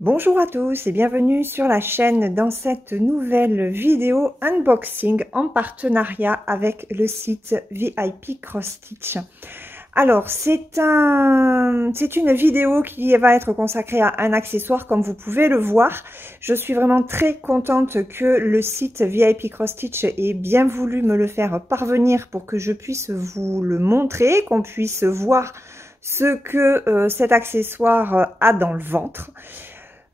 Bonjour à tous et bienvenue sur la chaîne dans cette nouvelle vidéo unboxing en partenariat avec le site VIP Cross Stitch. Alors c'est une vidéo qui va être consacrée à un accessoire comme vous pouvez le voir. Je suis vraiment très contente que le site VIP Cross Stitch ait bien voulu me le faire parvenir pour que je puisse vous le montrer, qu'on puisse voir ce que cet accessoire a dans le ventre.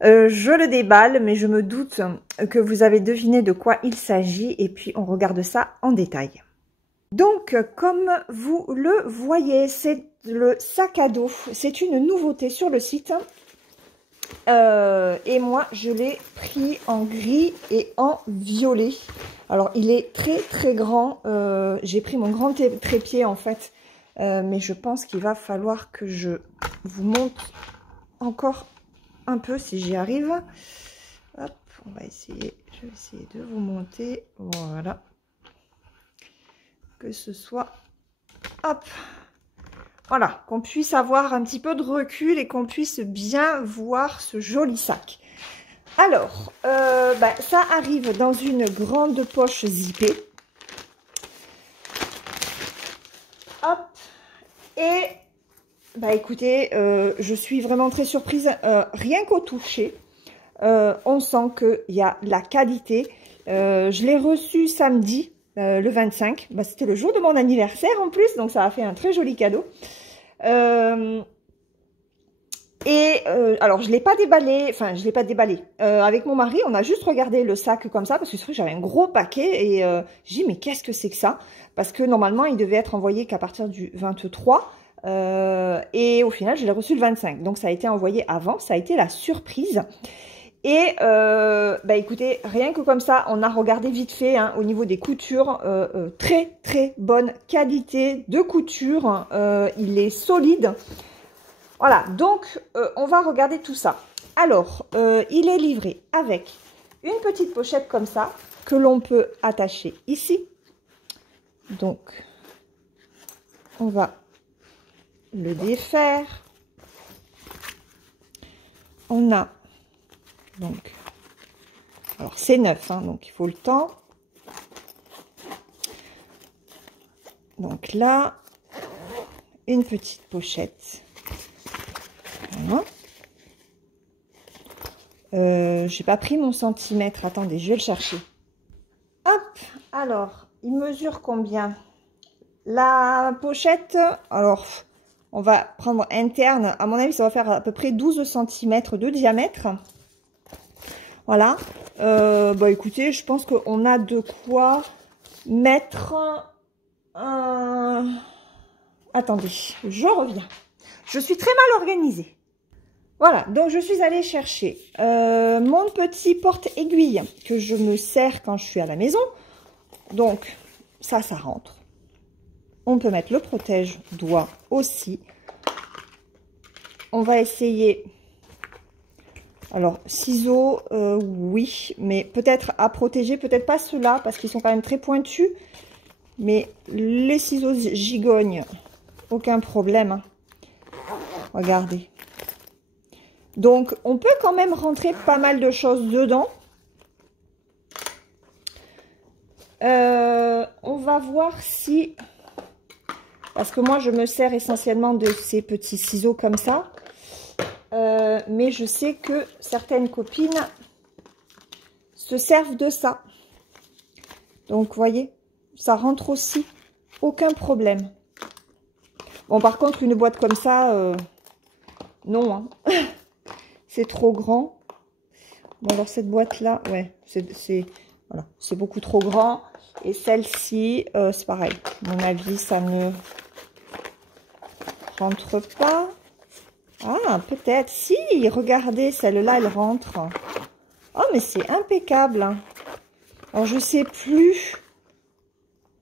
Je le déballe, mais je me doute que vous avez deviné de quoi il s'agit et puis on regarde ça en détail. Donc, comme vous le voyez, c'est le sac à dos. C'est une nouveauté sur le site. Et moi, je l'ai pris en gris et en violet. Alors, il est très très grand. J'ai pris mon grand trépied en fait. Mais je pense qu'il va falloir que je vous montre encore un peu si j'y arrive. Hop, on va essayer, je vais essayer de vous monter, voilà, que ce soit, hop, voilà, qu'on puisse avoir un petit peu de recul et qu'on puisse bien voir ce joli sac. Alors, ça arrive dans une grande poche zippée. Hop, et écoutez, je suis vraiment très surprise, rien qu'au toucher, on sent qu'il y a la qualité. Je l'ai reçu samedi, le 25, c'était le jour de mon anniversaire en plus, donc ça a fait un très joli cadeau. Alors je l'ai pas déballé, enfin je l'ai pas déballé, avec mon mari on a juste regardé le sac comme ça, parce que c'est vrai que j'avais un gros paquet, et j'ai dit mais qu'est-ce que c'est que ça, parce que normalement il devait être envoyé qu'à partir du 23, et au final je l'ai reçu le 25, donc ça a été envoyé avant, ça a été la surprise. Et écoutez, rien que comme ça, on a regardé vite fait hein, au niveau des coutures, très très bonne qualité de couture, il est solide. Voilà, donc on va regarder tout ça. Alors, il est livré avec une petite pochette comme ça, que l'on peut attacher ici. Donc, on va le défaire. On a, donc, alors c'est neuf, hein, donc il faut le temps. Donc là, une petite pochette. Voilà. J'ai pas pris mon centimètre. Attendez, je vais le chercher. Hop, alors, il mesure combien? La pochette, alors, on va prendre interne. À mon avis, ça va faire à peu près 12 cm de diamètre. Voilà. Écoutez, je pense qu'on a de quoi mettre un... Attendez, je reviens. Je suis très mal organisée. Voilà, donc je suis allée chercher mon petit porte-aiguille que je me sers quand je suis à la maison. Donc, ça rentre. On peut mettre le protège-doigt aussi. On va essayer... Alors, ciseaux, oui, mais peut-être à protéger, peut-être pas ceux-là, parce qu'ils sont quand même très pointus. Mais les ciseaux gigognes, aucun problème. Regardez. Donc, on peut quand même rentrer pas mal de choses dedans. On va voir si... Parce que moi, je me sers essentiellement de ces petits ciseaux comme ça. Mais je sais que certaines copines se servent de ça. Donc, vous voyez, ça rentre aussi. Aucun problème. Bon, par contre, une boîte comme ça, non, hein. C'est trop grand. Bon, alors cette boîte-là, ouais, voilà, c'est beaucoup trop grand. Et celle-ci, c'est pareil. À mon avis, ça ne rentre pas. Ah, peut-être. Si, regardez, celle-là, elle rentre. Oh, mais c'est impeccable. Alors, je sais plus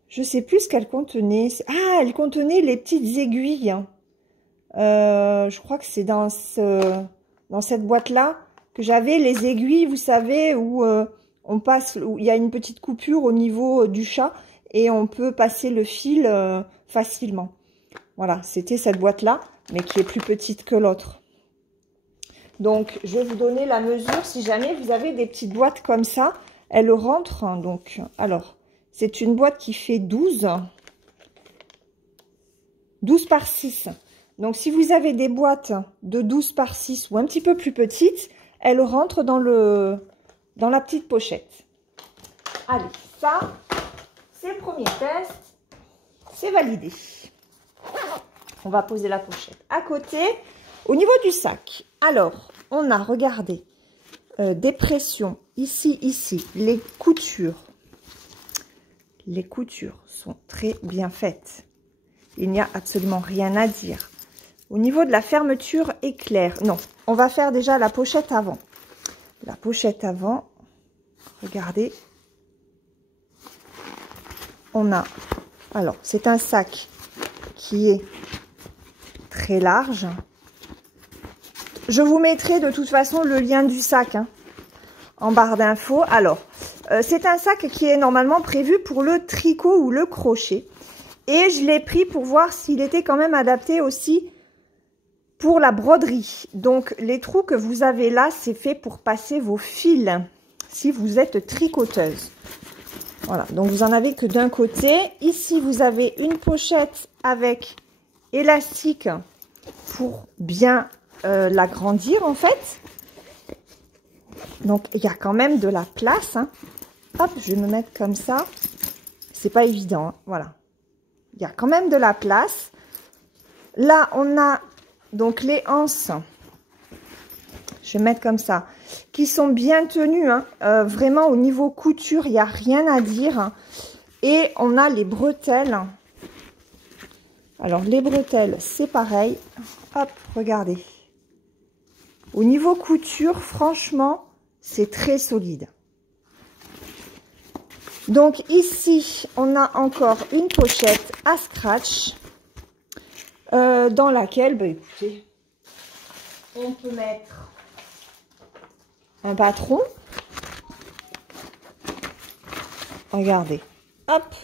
ce qu'elle contenait. Ah, elle contenait les petites aiguilles. Je crois que c'est dans cette boîte-là que j'avais les aiguilles, vous savez, où on passe, où il y a une petite coupure au niveau du chat et on peut passer le fil facilement. Voilà, c'était cette boîte-là, mais qui est plus petite que l'autre. Donc, je vais vous donner la mesure si jamais vous avez des petites boîtes comme ça. Elles rentrent, hein, donc, alors, c'est une boîte qui fait 12 par 6. Donc, si vous avez des boîtes de 12 par 6 ou un petit peu plus petites, elles rentrent dans la petite pochette. Allez, ça, c'est le premier test. C'est validé. On va poser la pochette à côté. Au niveau du sac, alors, on a, regardé, des pressions ici, ici. Les coutures sont très bien faites. Il n'y a absolument rien à dire. Au niveau de la fermeture éclair, non, on va faire déjà la pochette avant. La pochette avant, regardez. On a, alors, c'est un sac qui est très large. Je vous mettrai de toute façon le lien du sac hein, en barre d'infos. Alors, c'est un sac qui est normalement prévu pour le tricot ou le crochet. Et je l'ai pris pour voir s'il était quand même adapté aussi pour la broderie. Donc, les trous que vous avez là, c'est fait pour passer vos fils si vous êtes tricoteuse. Voilà, donc vous en avez que d'un côté. Ici, vous avez une pochette avec élastique pour bien l'agrandir en fait. Donc, il y a quand même de la place. Hein. Hop, je vais me mettre comme ça. C'est pas évident, hein. Voilà. Il y a quand même de la place. Là, on a donc les anses. Je vais mettre comme ça. Qui sont bien tenues. Hein. Vraiment, au niveau couture, il n'y a rien à dire. Et on a les bretelles. Alors, les bretelles, c'est pareil. Hop, regardez. Au niveau couture, franchement, c'est très solide. Donc, ici, on a encore une pochette à scratch. Dans laquelle, bah, écoutez, on peut mettre un patron. Regardez. Hop,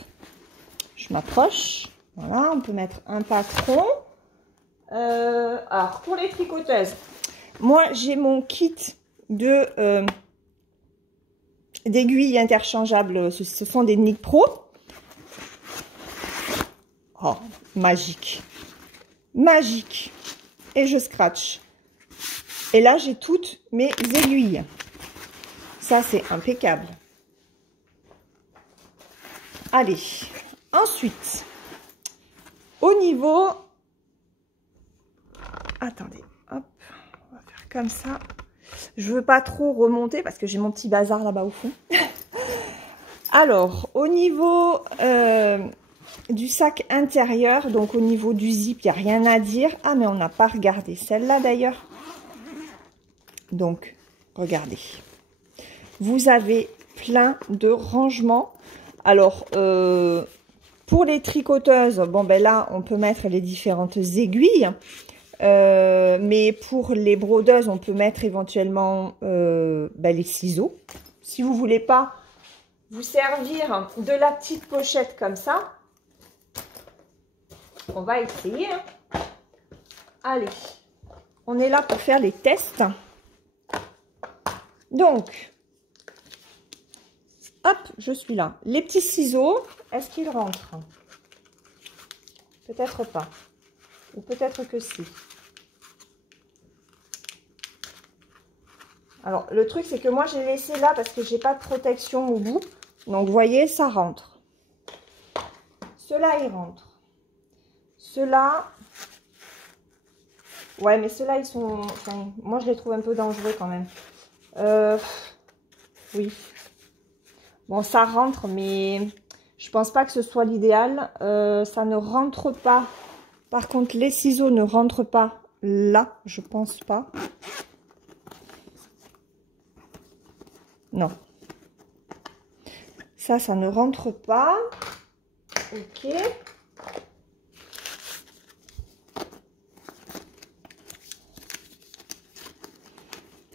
je m'approche. Voilà, on peut mettre un patron. Alors, pour les tricoteuses, moi, j'ai mon kit d'aiguilles interchangeables. Ce sont des Nick Pro. Oh, magique. Magique. Et je scratch. Et là, j'ai toutes mes aiguilles. Ça, c'est impeccable. Allez. Ensuite, au niveau... Attendez. Hop. On va faire comme ça. Je veux pas trop remonter parce que j'ai mon petit bazar là-bas au fond. Alors, au niveau du sac intérieur, donc au niveau du zip, il n'y a rien à dire. Ah, mais on n'a pas regardé celle-là d'ailleurs. Donc, regardez. Vous avez plein de rangements. Alors, pour les tricoteuses, bon ben là, on peut mettre les différentes aiguilles. Mais pour les brodeuses, on peut mettre éventuellement les ciseaux. Si vous voulez pas vous servir de la petite pochette comme ça, on va essayer. Hein. Allez, on est là pour faire les tests. Donc, hop, je suis là. Les petits ciseaux, est-ce qu'ils rentrent? Peut-être pas. Ou peut-être que si. Alors, le truc, c'est que moi, j'ai laissé là parce que j'ai pas de protection au bout. Donc, vous voyez, ça rentre. Ceux-là, ils rentrent. Ceux-là... Ouais, mais ceux-là, ils sont... Enfin, moi, je les trouve un peu dangereux quand même. Oui. Bon, ça rentre, mais je pense pas que ce soit l'idéal. Ça ne rentre pas. Par contre, les ciseaux ne rentrent pas là, je pense pas. Non. Ça ne rentre pas. Ok.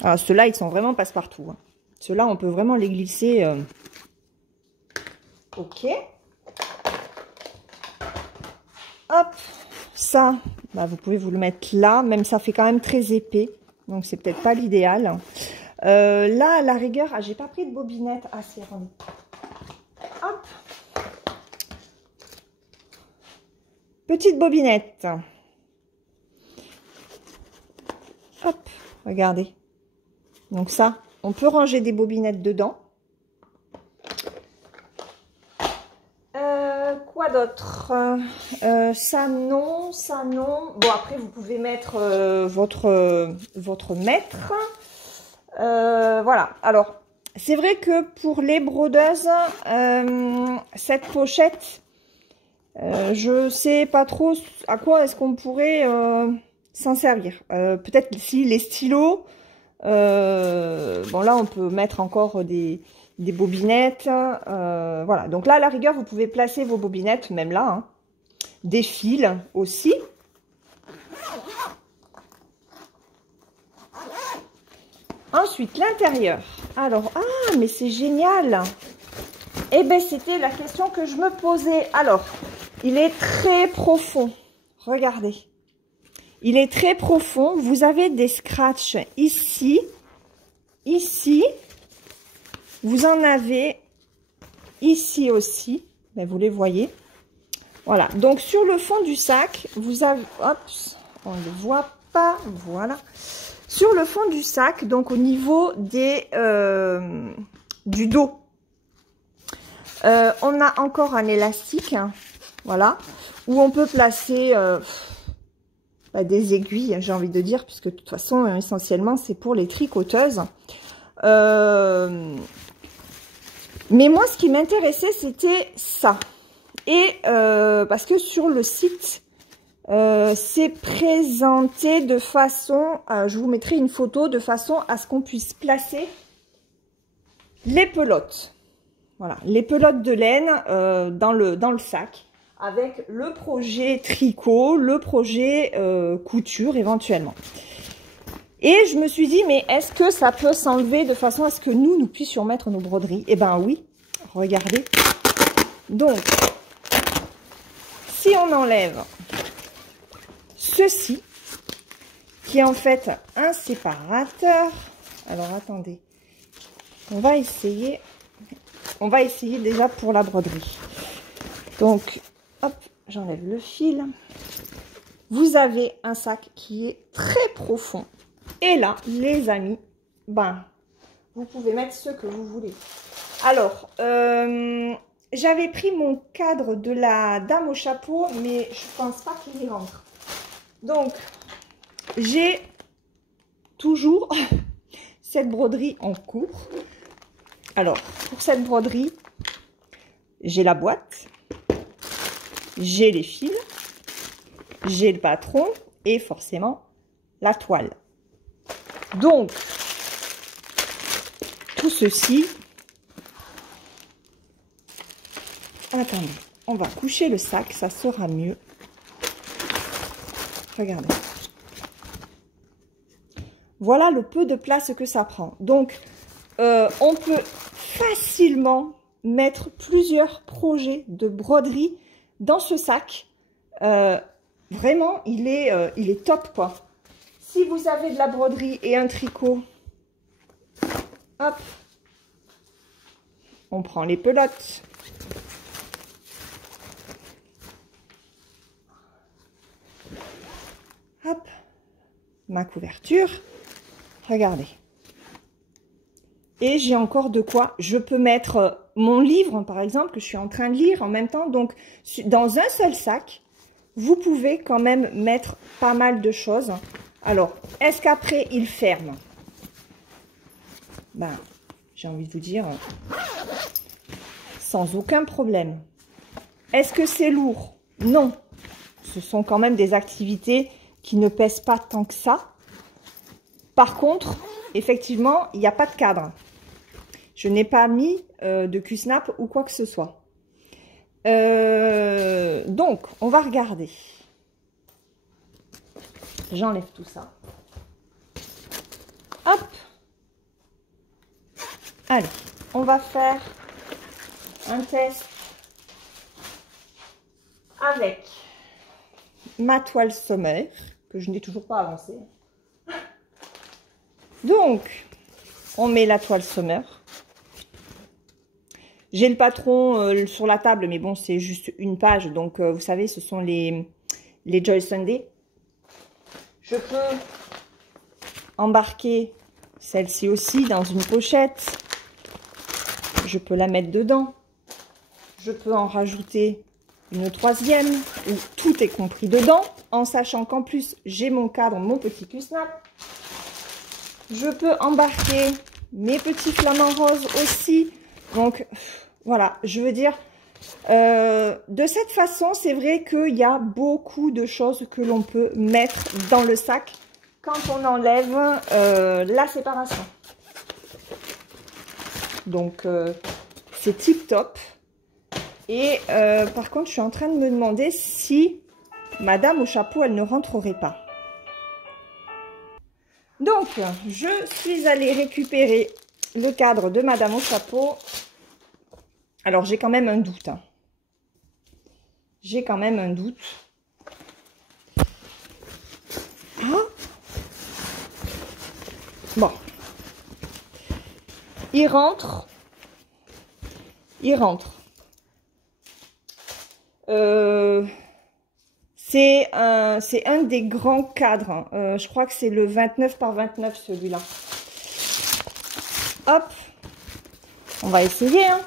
Alors, ceux-là, ils sont vraiment passe-partout. Hein. Ceux-là, on peut vraiment les glisser. Ok. Hop. Ça, bah, vous pouvez vous le mettre là. Même ça fait quand même très épais. Donc, c'est peut-être pas l'idéal. Là, à la rigueur, ah, j'ai pas pris de bobinette. Ah, c'est rond. Hop. Petite bobinette. Hop, regardez. Donc ça, on peut ranger des bobinettes dedans. Quoi d'autre? Ça non, ça non. Bon, après, vous pouvez mettre votre mètre. Voilà. Alors, c'est vrai que pour les brodeuses, cette pochette, je sais pas trop à quoi est-ce qu'on pourrait s'en servir. Peut-être si les stylos. Bon, là, on peut mettre encore des bobinettes. Voilà. Donc là, à la rigueur, vous pouvez placer vos bobinettes, même là. Hein. Des fils aussi. Ensuite, l'intérieur. Alors, ah, mais c'est génial. Eh bien, c'était la question que je me posais. Alors, il est très profond. Regardez. Il est très profond. Vous avez des scratchs ici. Ici. Vous en avez ici aussi. Ben, vous les voyez. Voilà. Donc, sur le fond du sac, vous avez... Hop, on ne le voit pas. Voilà. Sur le fond du sac, donc au niveau des du dos, on a encore un élastique. Hein, voilà. Où on peut placer... des aiguilles, j'ai envie de dire, puisque de toute façon, essentiellement, c'est pour les tricoteuses. Mais moi, ce qui m'intéressait, c'était ça. Et parce que sur le site, c'est présenté de façon, je vous mettrai une photo, de façon à ce qu'on puisse placer les pelotes. Voilà, les pelotes de laine dans le sac. Avec le projet tricot, le projet couture éventuellement. Et je me suis dit, mais est-ce que ça peut s'enlever de façon à ce que nous puissions mettre nos broderies? Eh ben oui, regardez. Donc, si on enlève ceci, qui est en fait un séparateur. Alors, attendez. On va essayer déjà pour la broderie. Donc, hop, j'enlève le fil. Vous avez un sac qui est très profond. Et là, les amis, ben, vous pouvez mettre ce que vous voulez. Alors, j'avais pris mon cadre de la dame au chapeau, mais je pense pas qu'il y rentre. Donc, j'ai toujours cette broderie en cours. Alors, pour cette broderie, j'ai la boîte. J'ai les fils, j'ai le patron et forcément la toile. Donc, tout ceci, attendez, on va coucher le sac, ça sera mieux. Regardez. Voilà le peu de place que ça prend. Donc, on peut facilement mettre plusieurs projets de broderie dans ce sac. Vraiment, il est top, quoi. Si vous avez de la broderie et un tricot, hop, on prend les pelotes. Hop, ma couverture. Regardez. Et j'ai encore de quoi. Je peux mettre mon livre, par exemple, que je suis en train de lire en même temps. Donc, dans un seul sac, vous pouvez quand même mettre pas mal de choses. Alors, est-ce qu'après, il ferme? Ben, j'ai envie de vous dire, sans aucun problème. Est-ce que c'est lourd? Non. Ce sont quand même des activités qui ne pèsent pas tant que ça. Par contre, effectivement, il n'y a pas de cadre. Je n'ai pas mis de cul-snap ou quoi que ce soit. Donc, on va regarder. J'enlève tout ça. Hop. Allez, on va faire un test avec ma toile sommaire, que je n'ai toujours pas avancée. Donc, on met la toile Summer. J'ai le patron sur la table, mais bon, c'est juste une page. Donc, vous savez, ce sont les Joy Sunday. Je peux embarquer celle-ci aussi dans une pochette. Je peux la mettre dedans. Je peux en rajouter une troisième où tout est compris dedans, en sachant qu'en plus, j'ai mon cadre, mon petit Q-snap. Je peux embarquer mes petits flamants roses aussi. Donc, voilà, je veux dire, de cette façon, c'est vrai qu'il y a beaucoup de choses que l'on peut mettre dans le sac quand on enlève la séparation. Donc, c'est tip top. Et par contre, je suis en train de me demander si Madame au chapeau, elle ne rentrerait pas. Donc, je suis allée récupérer le cadre de Madame au chapeau. Alors, j'ai quand même un doute. Hein. J'ai quand même un doute. Ah. Bon. Il rentre. Il rentre. C'est un des grands cadres. Je crois que c'est le 29 par 29 celui-là. Hop. On va essayer. Hein.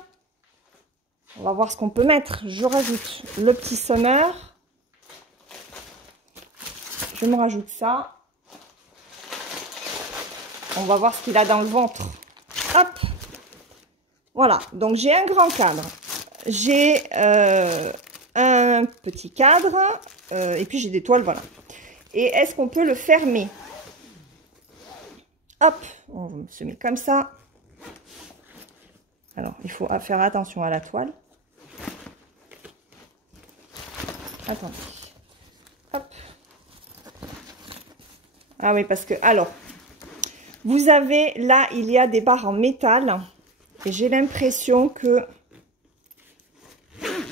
On va voir ce qu'on peut mettre. Je rajoute le petit Summer. Je me rajoute ça. On va voir ce qu'il a dans le ventre. Hop. Voilà. Donc, j'ai un grand cadre. J'ai un petit cadre. Et puis, j'ai des toiles. Voilà. Et est-ce qu'on peut le fermer? Hop. On se met comme ça. Alors, il faut faire attention à la toile. Attendez. Hop. Ah oui, parce que, alors, vous avez, là, il y a des barres en métal. Et j'ai l'impression que...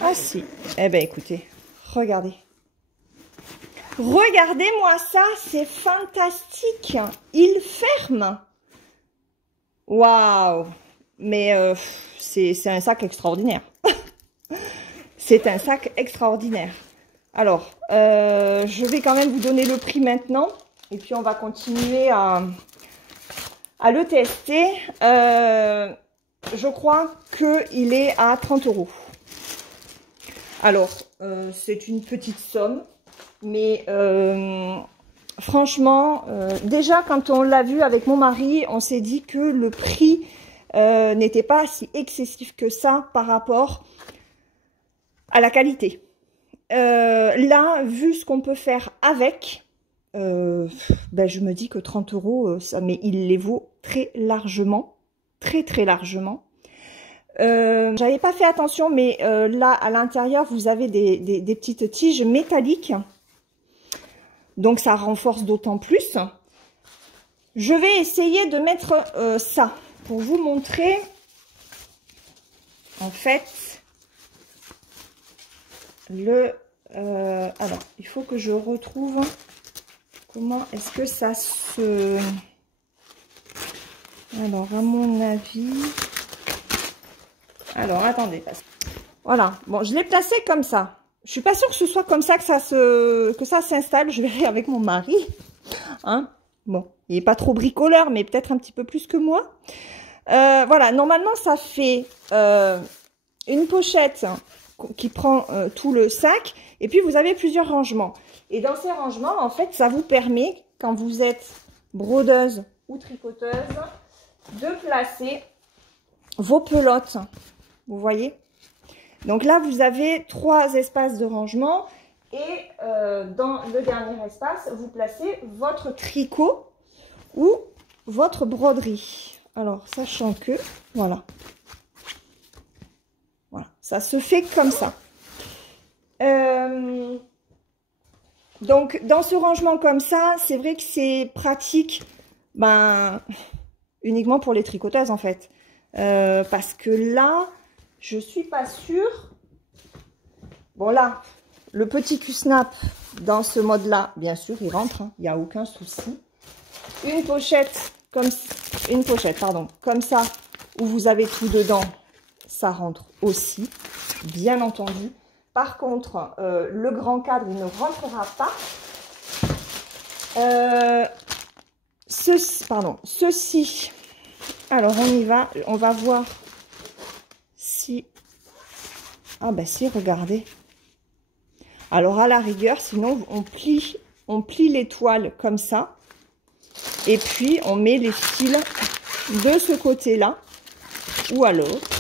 Ah si. Eh bien, écoutez, regardez. Regardez-moi ça, c'est fantastique. Il ferme. Waouh. Mais c'est un sac extraordinaire. C'est un sac extraordinaire. Alors, je vais quand même vous donner le prix maintenant. Et puis, on va continuer à le tester. Je crois qu'il est à 30 €. Alors, c'est une petite somme. Mais franchement, déjà, quand on l'a vu avec mon mari, on s'est dit que le prix n'était pas si excessif que ça par rapport à la qualité. Là, vu ce qu'on peut faire avec, ben, je me dis que 30 €, ça, mais il les vaut très largement, très largement. J'avais pas fait attention, mais là, à l'intérieur, vous avez des petites tiges métalliques. Donc, ça renforce d'autant plus. Je vais essayer de mettre ça pour vous montrer, en fait, alors, il faut que je retrouve comment est-ce que ça se... Alors, à mon avis... Alors, attendez. Voilà. Bon, je l'ai placé comme ça. Je suis pas sûre que ce soit comme ça que ça s'installe. Je verrai avec mon mari. Hein? Bon, il est pas trop bricoleur, mais peut-être un petit peu plus que moi. Voilà. Normalement, ça fait une pochette qui prend tout le sac. Et puis, vous avez plusieurs rangements. Et dans ces rangements, en fait, ça vous permet, quand vous êtes brodeuse ou tricoteuse, de placer vos pelotes. Vous voyez? Donc là, vous avez 3 espaces de rangement. Et dans le dernier espace, vous placez votre tricot ou votre broderie. Alors, sachant que, voilà. Voilà, ça se fait comme ça. Donc, dans ce rangement comme ça, c'est vrai que c'est pratique, ben, uniquement pour les tricoteuses, en fait. Parce que là, je suis pas sûre. Bon, là, le petit Q-snap, dans ce mode-là, bien sûr, il rentre. Hein, il n'y a aucun souci. Une pochette comme une pochette, pardon, comme ça, où vous avez tout dedans, ça rentre aussi, bien entendu. Par contre, le grand cadre, il ne rentrera pas. Ceci, alors on y va, on va voir si, ah ben si, regardez. Alors à la rigueur, sinon on plie les toiles comme ça, et puis on met les fils de ce côté-là, ou à l'autre.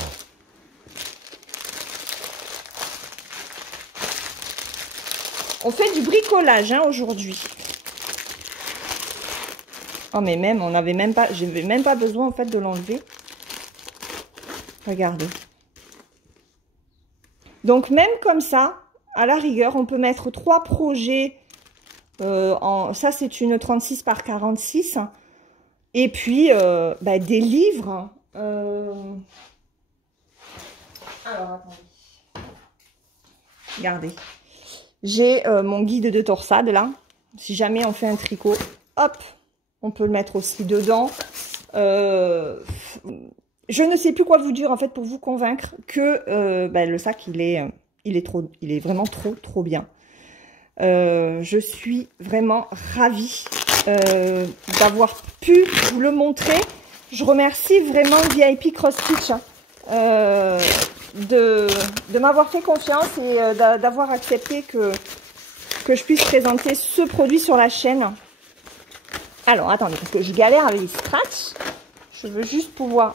On fait du bricolage hein, aujourd'hui. Oh mais même, on n'avait même pas, j'avais même pas besoin en fait de l'enlever. Regardez. Donc même comme ça, à la rigueur, on peut mettre 3 projets. Ça c'est une 36 par 46. Et puis des livres. Alors attendez. Regardez. J'ai mon guide de torsade là. Si jamais on fait un tricot, hop, on peut le mettre aussi dedans. Je ne sais plus quoi vous dire en fait pour vous convaincre que le sac il est vraiment trop bien. Je suis vraiment ravie d'avoir pu vous le montrer. Je remercie vraiment VIP Cross Stitch de m'avoir fait confiance et d'avoir accepté que je puisse présenter ce produit sur la chaîne. Alors, attendez, parce que je galère avec les scratchs. Je veux juste pouvoir...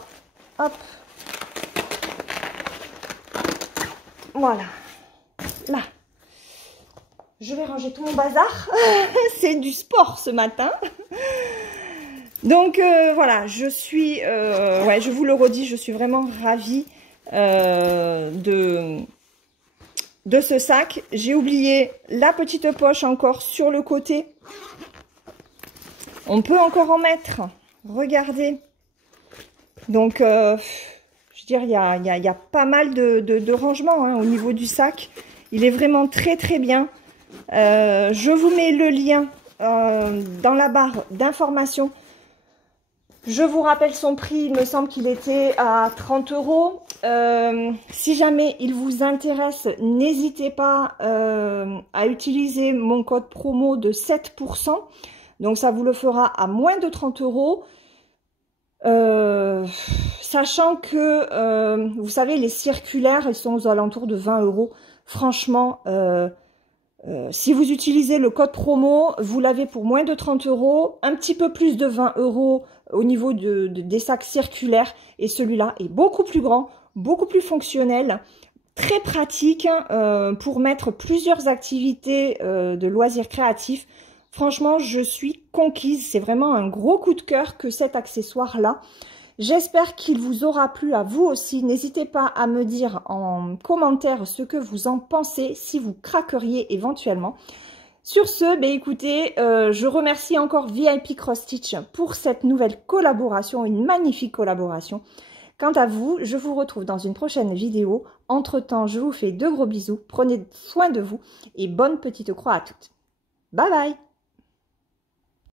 Hop. Voilà. Là. Je vais ranger tout mon bazar. C'est du sport ce matin. Donc, voilà, je suis... je vous le redis, je suis vraiment ravie de ce sac. J'ai oublié la petite poche encore sur le côté. On peut encore en mettre. Regardez. Donc, je veux dire, il y a pas mal de rangements hein, au niveau du sac. Il est vraiment très bien. Je vous mets le lien dans la barre d'information. Je vous rappelle son prix. Il me semble qu'il était à 30 €. Si jamais il vous intéresse, n'hésitez pas à utiliser mon code promo de 7%. Donc, ça vous le fera à moins de 30 €. Sachant que, vous savez, les circulaires, ils sont aux alentours de 20 €. Franchement, si vous utilisez le code promo, vous l'avez pour moins de 30 €. Un petit peu plus de 20 € au niveau des sacs circulaires. Et celui-là est beaucoup plus grand, beaucoup plus fonctionnel. Très pratique pour mettre plusieurs activités de loisirs créatifs. Franchement, je suis conquise. C'est vraiment un gros coup de cœur que cet accessoire-là. J'espère qu'il vous aura plu à vous aussi. N'hésitez pas à me dire en commentaire ce que vous en pensez, si vous craqueriez éventuellement. Sur ce, écoutez, je remercie encore VIP Cross Stitch pour cette nouvelle collaboration, une magnifique collaboration. Quant à vous, je vous retrouve dans une prochaine vidéo. Entre-temps, je vous fais de gros bisous. Prenez soin de vous et bonne petite croix à toutes. Bye bye!